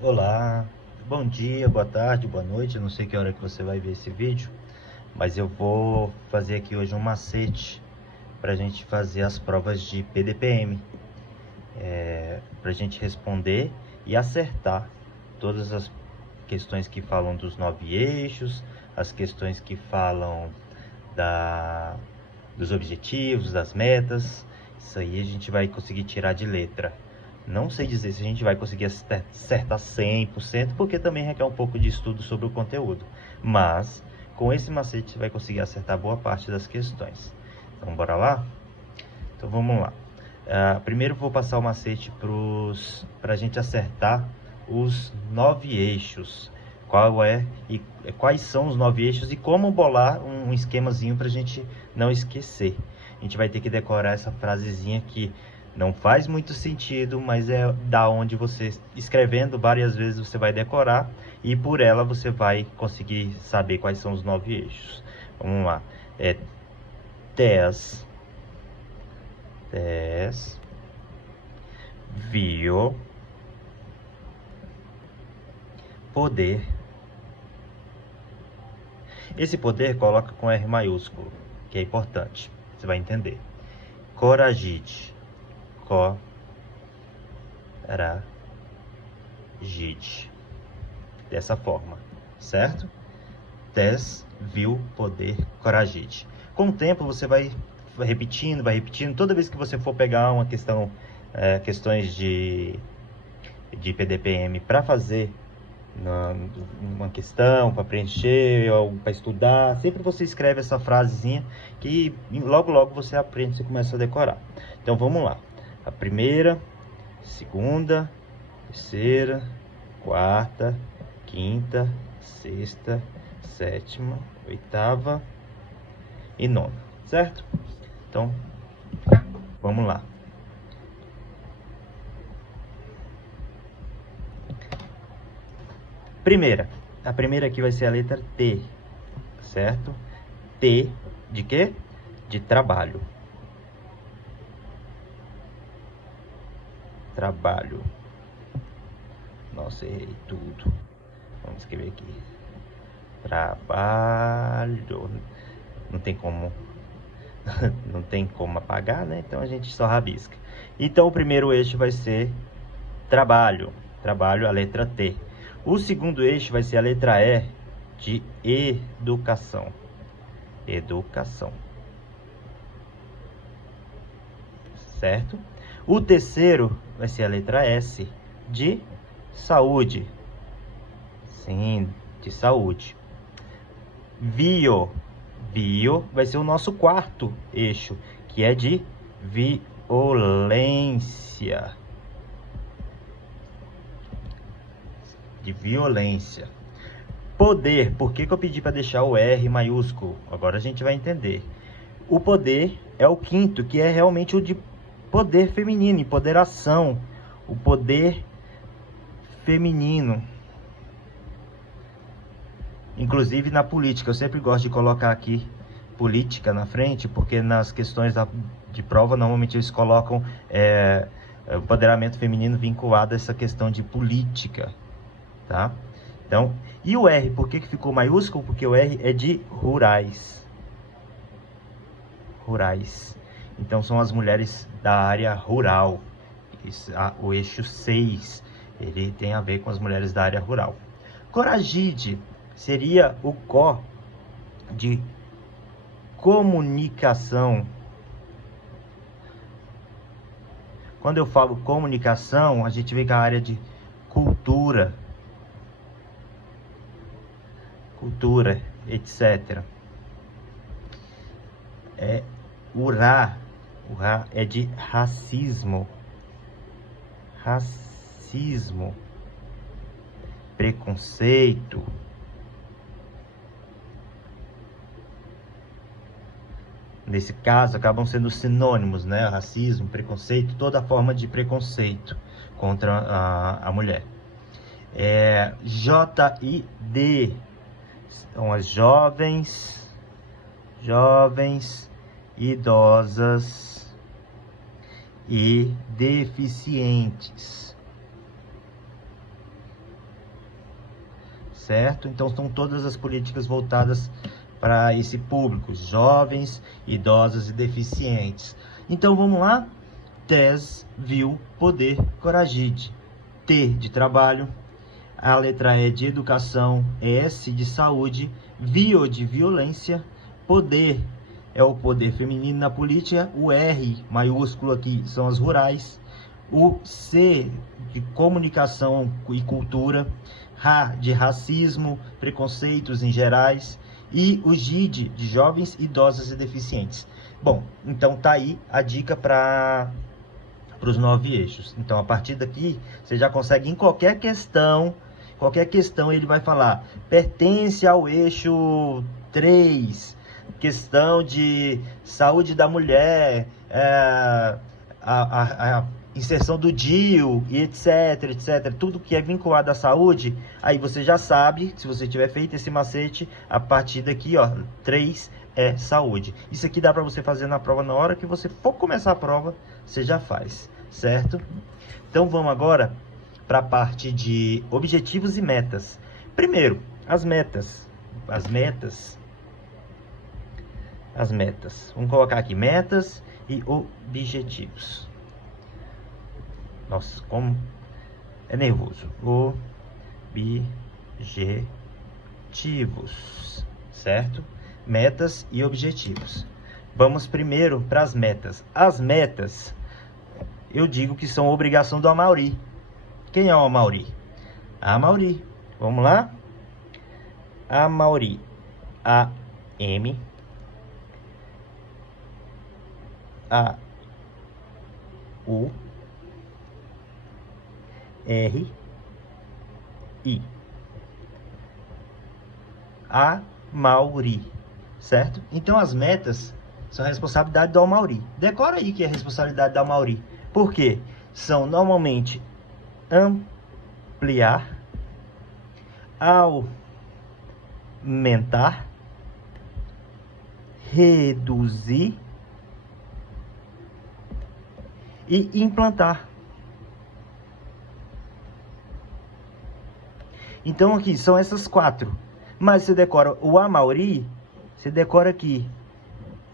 Olá, bom dia, boa tarde, boa noite. Eu não sei que hora que você vai ver esse vídeo, mas eu vou fazer aqui hoje um macete para a gente fazer as provas de PDPM, para a gente responder e acertar todas as questões que falam dos 9 eixos, as questões que falam dos objetivos, das metas. Isso aí a gente vai conseguir tirar de letra. Não sei dizer se a gente vai conseguir acertar 100%, porque também requer um pouco de estudo sobre o conteúdo. Mas, com esse macete, você vai conseguir acertar boa parte das questões. Então, bora lá? Então, vamos lá. Primeiro, vou passar o macete para a gente acertar os 9 eixos. Quais são os 9 eixos e como bolar um esquemazinho para a gente não esquecer. A gente vai ter que decorar essa frasezinha que não faz muito sentido, mas é da onde você, escrevendo várias vezes, você vai decorar e por ela você vai conseguir saber quais são os 9 eixos. Vamos lá. É TES, VIO, poder. Esse poder coloca com R maiúsculo, que é importante. Você vai entender. Coragite. Coragite. Dessa forma, certo? TES, VIO, poder, coragite. Com o tempo você vai repetindo. Toda vez que você for pegar uma questão, questões de PDPM para fazer uma questão, para preencher, ou para estudar, sempre você escreve essa frasezinha que logo logo você aprende, você começa a decorar. Então vamos lá. A primeira, segunda, terceira, quarta, quinta, sexta, sétima, oitava e nona, certo? Então vamos lá. A primeira aqui vai ser a letra T, certo? T de quê? De trabalho. Trabalho. Nossa, errei tudo. Vamos escrever aqui. Trabalho. Não tem como não tem como apagar, né? Então a gente só rabisca. Então o primeiro eixo vai ser trabalho. Trabalho, a letra T. O segundo eixo vai ser a letra E de educação. Educação. Certo? O terceiro vai ser a letra S de saúde. Sim, de saúde. Bio. Bio vai ser o nosso quarto eixo, que é de violência. De violência. Poder. Por que eu pedi para deixar o R maiúsculo? Agora a gente vai entender. O poder é o quinto, que é realmente o de poder feminino, empoderação. O poder feminino. Inclusive na política, eu sempre gosto de colocar aqui política na frente, porque nas questões de prova, normalmente eles colocam empoderamento feminino vinculado a essa questão de política, tá? Então, e o R, por que ficou maiúsculo? Porque o R é de rurais. Rurais. Então, são as mulheres da área rural. O eixo 6, ele tem a ver com as mulheres da área rural. Coragide seria o CO de comunicação. Quando eu falo comunicação, a gente vê que a área de cultura, etc. O RA é de racismo. Racismo. Preconceito. Nesse caso, acabam sendo sinônimos, né? Racismo, preconceito, toda forma de preconceito contra a mulher. JID são as jovens, idosas e deficientes. certo? Então são todas as políticas voltadas para esse público, jovens, idosos e deficientes. Então vamos lá? TES, viu, poder, coragide. T de trabalho, a letra E de educação, S de saúde, VIO de violência, poder é o poder feminino na política, o R maiúsculo aqui são as rurais, o C de comunicação e cultura, RA de racismo, preconceitos em gerais, e o GID de jovens, idosos e deficientes. Bom, então tá aí a dica para os 9 eixos. Então a partir daqui você já consegue em qualquer questão ele vai falar pertence ao eixo 3, questão de saúde da mulher, a inserção do DIU e etc, tudo que é vinculado à saúde. Aí você já sabe, se você tiver feito esse macete, a partir daqui, ó, 3 é saúde. Isso aqui dá para você fazer na prova na hora que você for começar a prova, você já faz, certo? Então vamos agora para a parte de objetivos e metas. Primeiro, as metas. Vamos colocar aqui metas e objetivos. Nossa, como é nervoso. Objetivos, certo? Metas e objetivos. Vamos primeiro para as metas. As metas, eu digo que são obrigação do Amaury. Quem é o Amaury? Amaury. Vamos lá? Amaury. A-M. A-U. R-I. Amaury. Certo? Então as metas são responsabilidade do Amaury. Decora aí que é responsabilidade do Amaury. Por quê? São normalmente ampliar, aumentar, reduzir e implantar. Então aqui são essas 4. Mas você decora o Amaury, você decora aqui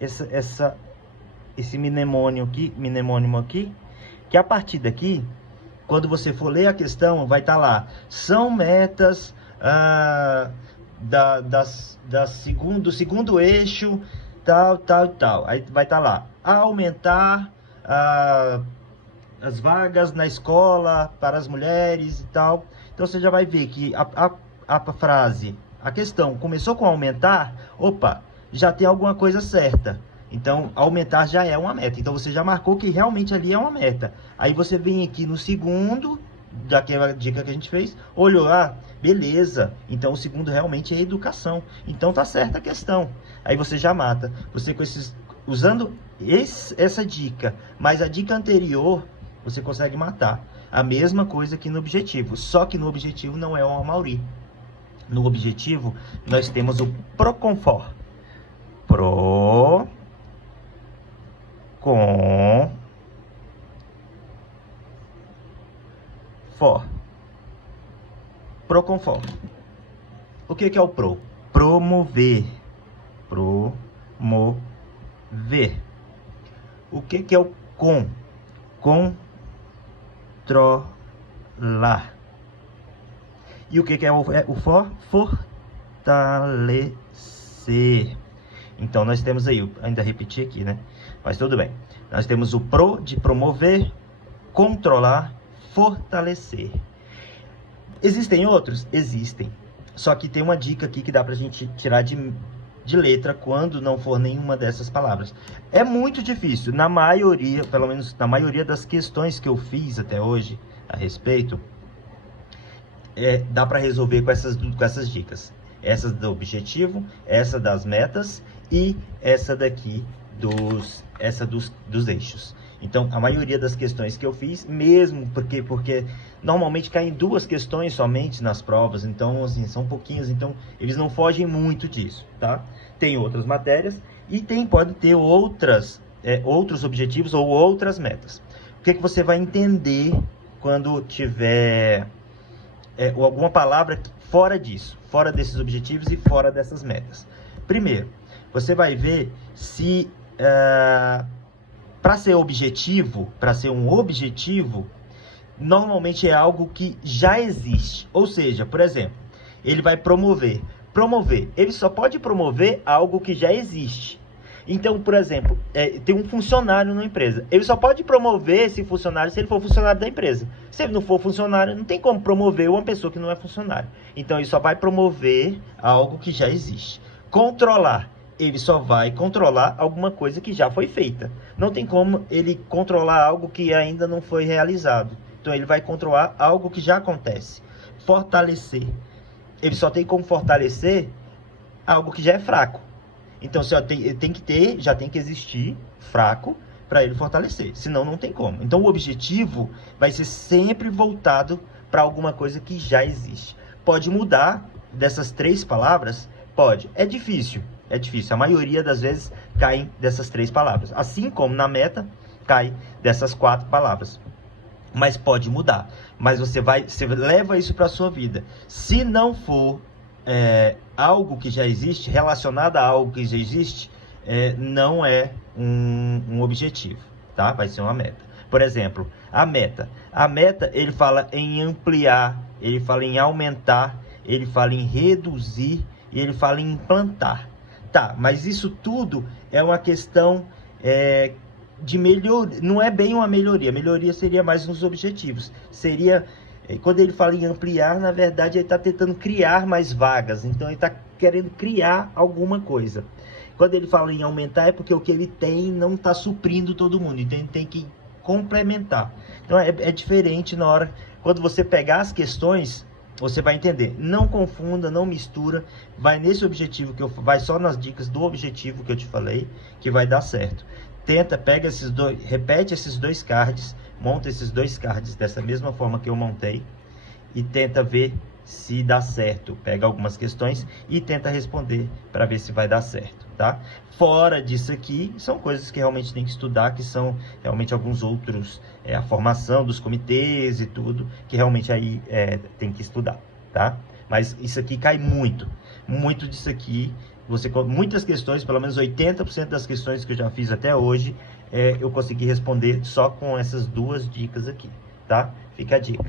esse mnemônimo aqui, que a partir daqui, quando você for ler a questão, vai estar lá. São metas do segundo eixo, tal. Aí vai estar lá. Aumentar as vagas na escola para as mulheres e tal. Então você já vai ver que a frase, a questão começou com aumentar, opa, já tem alguma coisa certa. Então, aumentar já é uma meta. Então, você já marcou que realmente ali é uma meta. Aí, você vem aqui no segundo, daquela dica que a gente fez, olhou, beleza. Então, o segundo realmente é educação. Então, tá certa a questão. Aí, você já mata. Você, usando essa dica, mais a dica anterior, você consegue matar. A mesma coisa que no objetivo. Só que no objetivo não é o Amaury. No objetivo, nós temos o Proconfor. Proconfor. O que é o pro? Promover. O que é o com? Controlar. E o que é o for? Fortalecer. Então, nós temos aí, ainda repetir aqui, né? Mas tudo bem. Nós temos o pro de promover, controlar, fortalecer. Existem outros? Existem. Só que tem uma dica aqui que dá pra gente tirar de letra quando não for nenhuma dessas palavras. É muito difícil. Na maioria, pelo menos na maioria das questões que eu fiz até hoje a respeito, dá pra resolver com essas dicas. Essa do objetivo, essa das metas e essa daqui dos eixos. Então, a maioria das questões que eu fiz, mesmo porque normalmente caem 2 questões somente nas provas, então, assim, são pouquinhas, então eles não fogem muito disso, tá? Tem outras matérias e pode ter outros objetivos ou outras metas. O que você vai entender quando tiver ou alguma palavra fora disso, fora desses objetivos e fora dessas metas. Primeiro, você vai ver se para ser objetivo, para ser um objetivo, normalmente é algo que já existe. Ou seja, por exemplo, ele vai promover. Promover, ele só pode promover algo que já existe. Então, por exemplo, tem um funcionário na empresa. Ele só pode promover esse funcionário se ele for funcionário da empresa. Se ele não for funcionário, não tem como promover uma pessoa que não é funcionário. Então, ele só vai promover algo que já existe. Controlar, ele só vai controlar alguma coisa que já foi feita. Não tem como ele controlar algo que ainda não foi realizado. Então, ele vai controlar algo que já acontece. Fortalecer, ele só tem como fortalecer algo que já é fraco. Então, já tem que existir fraco para ele fortalecer. Senão, não tem como. Então, o objetivo vai ser sempre voltado para alguma coisa que já existe. Pode mudar dessas 3 palavras? Pode. É difícil. É difícil. A maioria das vezes cai dessas 3 palavras. Assim como na meta, cai dessas 4 palavras. Mas pode mudar. Mas você leva isso para a sua vida. Se não for algo que já existe, relacionado a algo que já existe, não é um objetivo, tá? Vai ser uma meta. Por exemplo, a meta, ele fala em ampliar, ele fala em aumentar, ele fala em reduzir e ele fala em implantar. Tá, mas isso tudo é uma questão de melhoria, não é bem uma melhoria. Melhoria seria mais nos objetivos. Seria, quando ele fala em ampliar, na verdade ele está tentando criar mais vagas. Então ele está querendo criar alguma coisa. Quando ele fala em aumentar, é porque o que ele tem não está suprindo todo mundo. Então ele tem que complementar. Então é diferente na hora, quando você pegar as questões, você vai entender. Não confunda, não mistura. Vai nesse objetivo vai só nas dicas do objetivo que eu te falei, que vai dar certo. Pega repete esses 2 cards, monta esses 2 cards dessa mesma forma que eu montei e tenta ver se dá certo. Pega algumas questões e tenta responder para ver se vai dar certo, tá? Fora disso aqui, são coisas que realmente tem que estudar, que são realmente alguns outros, a formação dos comitês e tudo, que realmente aí tem que estudar, tá? Mas isso aqui cai muito disso aqui. Muitas questões, pelo menos 80% das questões que eu já fiz até hoje, eu consegui responder só com essas 2 dicas aqui, tá? Fica a dica.